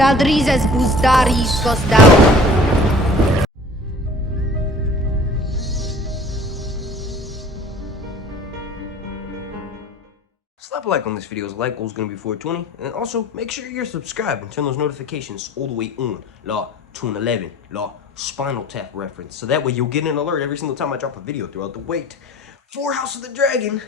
Zaldrizes buzdaris gosdau. Slap a like on this video, as like goal is going to be 420, and also make sure you're subscribed and turn those notifications all the way on. La 211, la Spinal Tap reference, so that way you'll get an alert every single time I drop a video throughout the wait for House of the Dragon,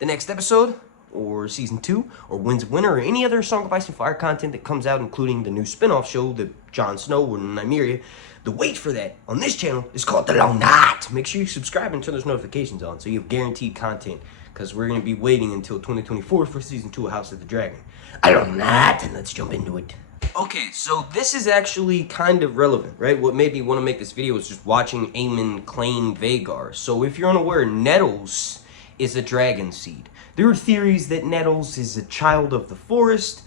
the next episode, or season 2, or Winds of Winter, or any other Song of Ice and Fire content that comes out, including the new spin-off show, the Jon Snow and Nymeria. The wait for that on this channel is called The Long Night. Make sure you subscribe and turn those notifications on so you have guaranteed content, because we're going to be waiting until 2024 for season 2 of House of the Dragon. A long night, and let's jump into it. Okay, so this is actually kind of relevant, right? What made me want to make this video was just watching Aemon claim Vhagar. So if you're unaware, Nettles is a Dragonseed. There are theories that Nettles is a child of the forest,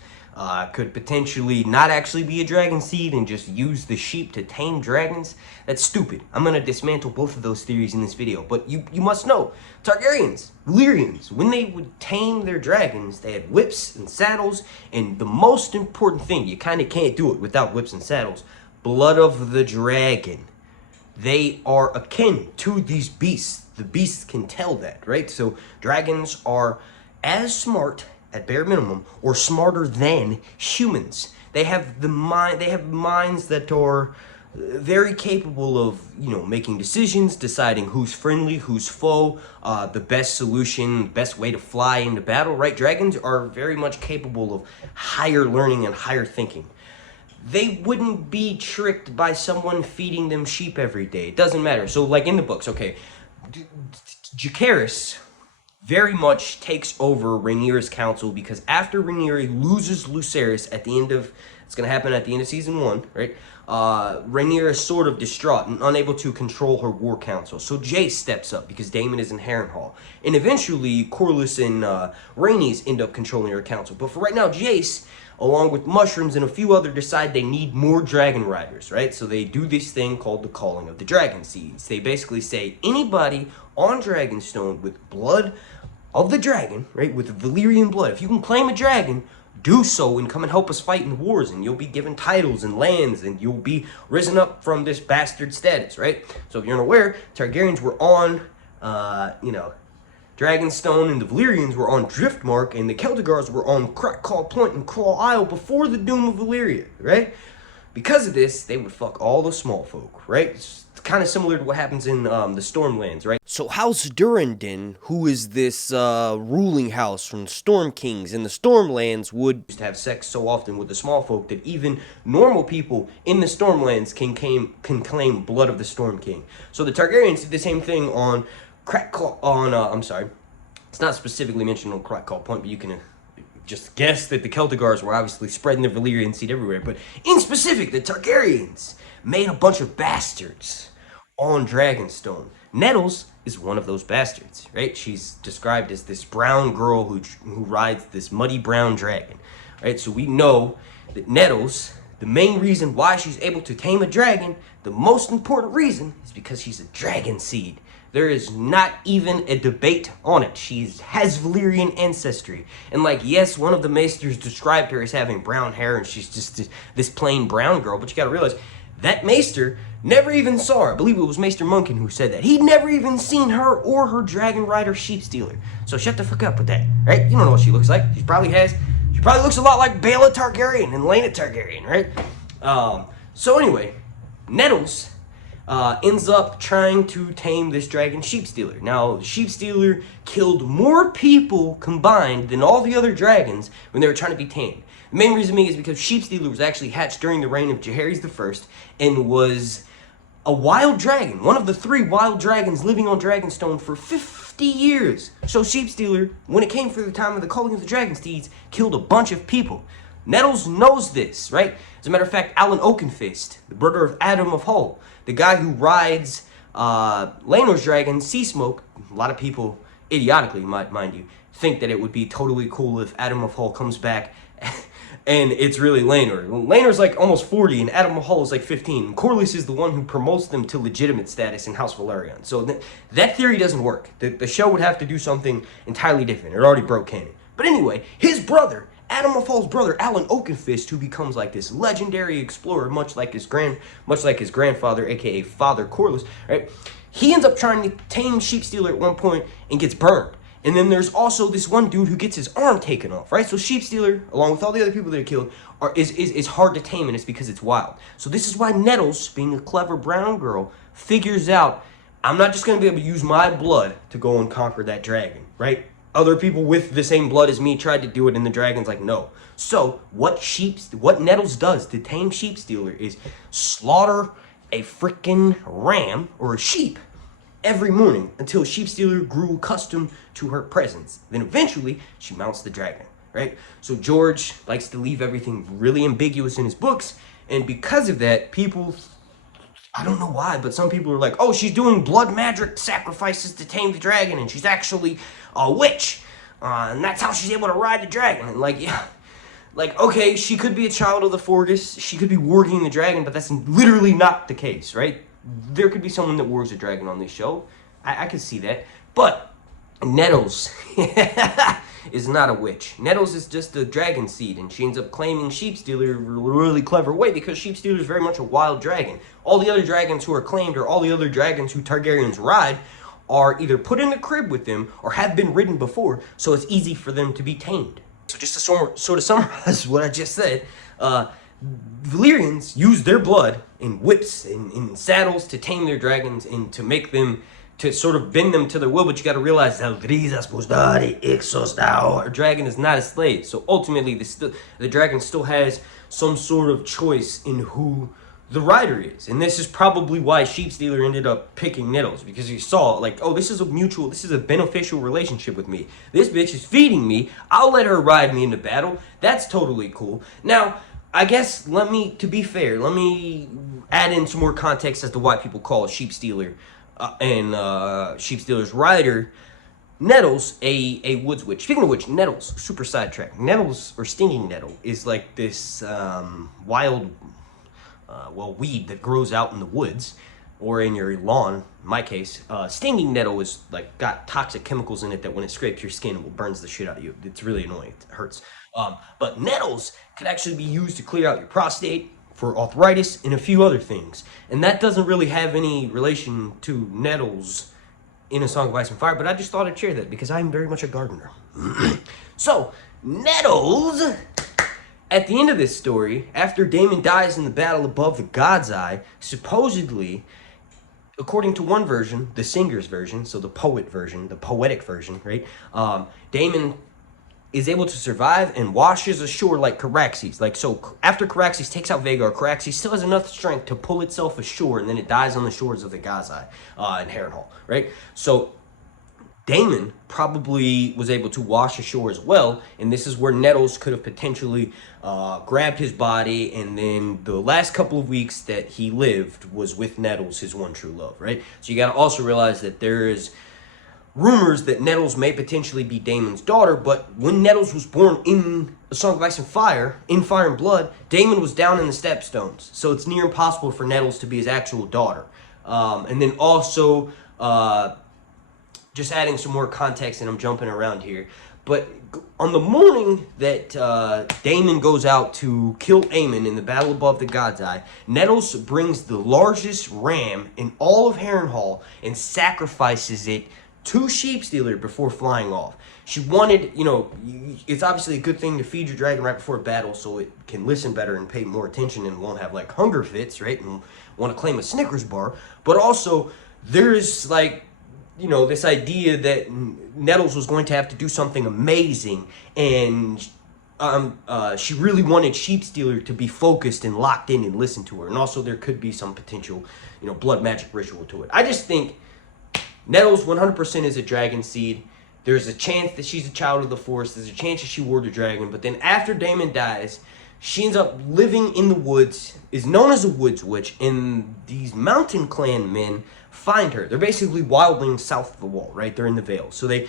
could potentially not actually be a Dragonseed and just use the sheep to tame dragons. That's stupid. I'm going to dismantle both of those theories in this video. But you must know, Targaryens, Velaryons, when they would tame their dragons, they had whips and saddles, and the most important thing, you kind of can't do it without whips and saddles, blood of the dragon. They are akin to these beasts. The beasts can tell that, right? So dragons are as smart, at bare minimum, or smarter than humans. They have the mind. They have minds that are very capable of, making decisions, deciding who's friendly, who's foe, the best solution, best way to fly into battle. Right? Dragons are very much capable of higher learning and higher thinking. They wouldn't be tricked by someone feeding them sheep every day. It doesn't matter. So, like in the books, okay, Jacaerys very much takes over Rhaenyra's council, because after Rhaenyra loses Lucerys at the end of, it's going to happen at the end of season 1, right? Rhaenyra is sort of distraught and unable to control her war council. So Jace steps up because Daemon is in Harrenhal. And eventually, Corlys and Rhaenys end up controlling her council. But for right now, Jace, along with Mushrooms and a few others, decide they need more dragon riders, right? So they do this thing called the Calling of the Dragonseeds. They basically say anybody on Dragonstone with blood of the dragon, right, with Valyrian blood, if you can claim a dragon, do so and come and help us fight in wars, and you'll be given titles and lands, and you'll be risen up from this bastard status, right? So if you're unaware, Targaryens were on, Dragonstone, and the Valyrians were on Driftmark, and the Celtigars were on Crackclaw Point and Claw Isle before the doom of Valyria, right? Because of this, they would fuck all the small folk, right? It's kind of similar to what happens in the Stormlands, right? So House Durrandon, who is this ruling house from Storm Kings in the Stormlands, would have sex so often with the small folk that even normal people in the Stormlands can claim blood of the Storm King. So the Targaryens did the same thing on it's not specifically mentioned on Crackclaw Point, but you can just guess that the Celtigars were obviously spreading their Valyrian seed everywhere. But in specific, the Targaryens made a bunch of bastards on Dragonstone. Nettles is one of those bastards, right? She's described as this brown girl who rides this muddy brown dragon, right? So we know that Nettles, the main reason why she's able to tame a dragon, the most important reason, is because she's a Dragonseed. There is not even a debate on it. She has Valyrian ancestry. And yes, one of the maesters described her as having brown hair, and she's just this plain brown girl. But you gotta realize, that maester never even saw her. I believe it was Maester Munkin who said that. He'd never even seen her or her dragon rider Sheepstealer. So shut the fuck up with that, right? You don't know what she looks like. She probably looks a lot like Baela Targaryen and Laena Targaryen, right? So anyway, Nettles ends up trying to tame this dragon Sheepstealer. Now, Sheepstealer killed more people combined than all the other dragons when they were trying to be tamed. The main reason being is because Sheepstealer was actually hatched during the reign of Jaehaerys I and was a wild dragon, one of the 3 wild dragons living on Dragonstone for 50 years. So Sheepstealer, when it came for the time of the Calling of the Dragonseeds, killed a bunch of people. Nettles knows this, right? As a matter of fact, Alon Oakenfist, the brother of Adam of Hull, the guy who rides Laenor's dragon, Seasmoke, a lot of people, idiotically, mind you, think that it would be totally cool if Adam of Hull comes back and it's really Laenor. Laenor's almost 40 and Adam of Hull is 15. And Corlys is the one who promotes them to legitimate status in House Velaryon. So that theory doesn't work. The show would have to do something entirely different. It already broke canon. But anyway, his brother, Adamafal's brother, Alon Oakenfist, who becomes like this legendary explorer, much like his grandfather, aka Father Corlys, right? He ends up trying to tame Sheepstealer at one point and gets burned. And then there's also this one dude who gets his arm taken off, right? So Sheepstealer, along with all the other people that are killed, is hard to tame, and it's because it's wild. So this is why Nettles, being a clever brown girl, figures out, I'm not just going to be able to use my blood to go and conquer that dragon, right? Other people with the same blood as me tried to do it, and the dragon's like, no. So what Nettles does to tame Sheepstealer is slaughter a freaking ram or a sheep every morning until Sheepstealer grew accustomed to her presence. Then eventually she mounts the dragon, right? So George likes to leave everything really ambiguous in his books, and because of that, people, I don't know why, but some people are like, oh, she's doing blood magic sacrifices to tame the dragon, and she's actually a witch, and that's how she's able to ride the dragon. And like, yeah, like, okay, she could be a child of the Forgus, she could be warging the dragon, but that's literally not the case, right? There could be someone that wargs a dragon on this show. I could see that. But Nettles is not a witch. Nettles is just a Dragonseed, and she ends up claiming Sheepstealer in a really clever way because Sheepstealer is very much a wild dragon. All the other dragons who are claimed, or all the other dragons who Targaryens ride, are either put in the crib with them or have been ridden before, so it's easy for them to be tamed. So just to sort of summarize what I just said, Valyrians use their blood in whips and in saddles to tame their dragons and to make them, to sort of bend them to their will, but you got to realize a dragon is not a slave. So ultimately, the dragon still has some sort of choice in who the rider is. And this is probably why Sheepstealer ended up picking Nettles, because he saw, like, oh, this is a beneficial relationship with me. This bitch is feeding me. I'll let her ride me into battle. That's totally cool. Now, I guess, to be fair, let me add in some more context as to why people call Sheepstealer and Sheepstealer's rider Nettles a woods witch. Speaking of which, Nettles, super sidetrack. Nettles, or stinging nettle, is like this wild, weed that grows out in the woods or in your lawn. In my case, stinging nettle is like got toxic chemicals in it that when it scrapes your skin, it will burns the shit out of you. It's really annoying. It hurts. But nettles can actually be used to clear out your prostate, for arthritis, and a few other things. And that doesn't really have any relation to nettles in A Song of Ice and Fire, but I just thought I'd share that because I'm very much a gardener. So, Nettles, at the end of this story, after Daemon dies in the battle above the God's Eye, supposedly, according to one version, the singer's version, so the poet version, the poetic version, right? Daemon is able to survive and washes ashore like Caraxes. Like, so after Caraxes takes out Vhagar, Caraxes still has enough strength to pull itself ashore, and then it dies on the shores of the Gazai in Harrenhal, right? So Daemon probably was able to wash ashore as well, and this is where Nettles could have potentially grabbed his body, and then the last couple of weeks that he lived was with Nettles, his one true love, right? So you gotta also realize that there is rumors that Nettles may potentially be Daemon's daughter, but when Nettles was born in A Song of Ice and Fire, in Fire and Blood, Daemon was down in the Stepstones, so it's near impossible for Nettles to be his actual daughter. And then also, just adding some more context, and I'm jumping around here, but on the morning that Daemon goes out to kill Aemon in the battle above the God's Eye, Nettles brings the largest ram in all of Harrenhal and sacrifices it to Sheepstealer before flying off. She wanted, it's obviously a good thing to feed your dragon right before battle so it can listen better and pay more attention and won't have like hunger fits, right? And want to claim a Snickers bar. But also, there's like, this idea that Nettles was going to have to do something amazing, and she really wanted Sheepstealer to be focused and locked in and listen to her. And also there could be some potential, blood magic ritual to it. I just think Nettles 100% is a Dragonseed. There's a chance that she's a child of the Forest. There's a chance that she wore a dragon. But then after Daemon dies, she ends up living in the woods, is known as a woods witch, and these mountain clan men find her. They're basically wildlings south of the wall, right? They're in the Vale. So they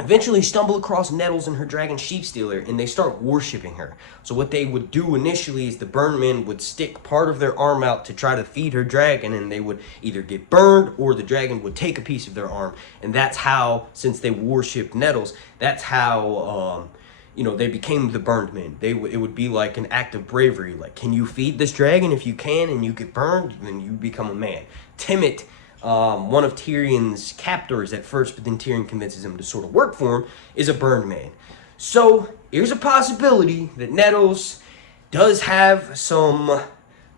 eventually stumble across Nettles and her dragon Sheepstealer, and they start worshiping her. So what they would do initially is the burn men would stick part of their arm out to try to feed her dragon, and they would either get burned or the dragon would take a piece of their arm. And that's how, since they worshipped Nettles, that's how you know, they became the burned men. It would be like an act of bravery. Like, can you feed this dragon? If you can and you get burned, then you become a man. Timett, one of Tyrion's captors at first, but then Tyrion convinces him to sort of work for him, is a burned man. So here's a possibility that Nettles does have some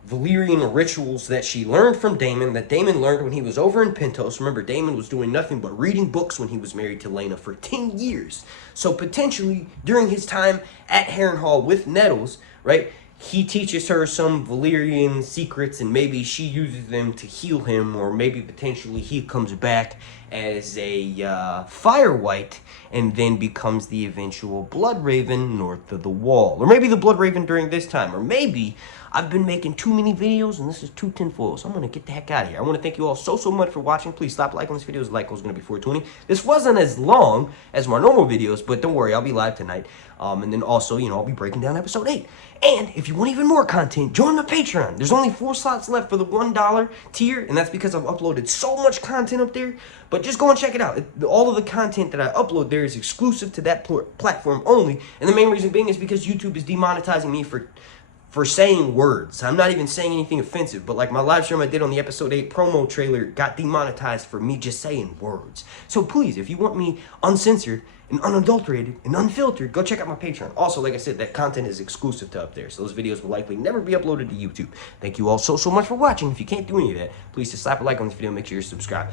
Valyrian rituals that she learned from Daemon, that Daemon learned when he was over in Pentos. Remember, Daemon was doing nothing but reading books when he was married to Laena for 10 years. So potentially, during his time at Harrenhal with Nettles, right, he teaches her some Valyrian secrets, and maybe she uses them to heal him, or maybe potentially he comes back as a Fire White and then becomes the eventual Blood Raven north of the Wall. Or maybe the Blood Raven during this time. Or maybe I've been making too many videos and this is too tinfoil, so I'm going to get the heck out of here. I want to thank you all so much for watching. Please stop liking this video. The like goal is going to be 420. This wasn't as long as my normal videos, but don't worry, I'll be live tonight. And then also, you know, I'll be breaking down episode 8. And if you want even more content, join my Patreon. There's only 4 slots left for the $1 tier, and that's because I've uploaded so much content up there. But just go and check it out. All of the content that I upload there is exclusive to that platform only. And the main reason being is because YouTube is demonetizing me for saying words. I'm not even saying anything offensive, but like my live stream I did on the episode 8 promo trailer got demonetized for me just saying words. So please, if you want me uncensored and unadulterated and unfiltered, go check out my Patreon. Also, like I said, that content is exclusive to up there, so those videos will likely never be uploaded to YouTube. Thank you all so much for watching. If you can't do any of that, please just slap a like on this video, make sure you're subscribed.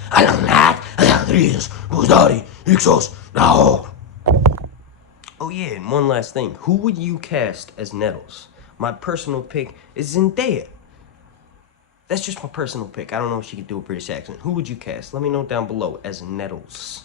Oh yeah, and one last thing. Who would you cast as Nettles? My personal pick is Zendaya. That's just my personal pick. I don't know if she could do a British accent. Who would you cast? Let me know down below as Nettles.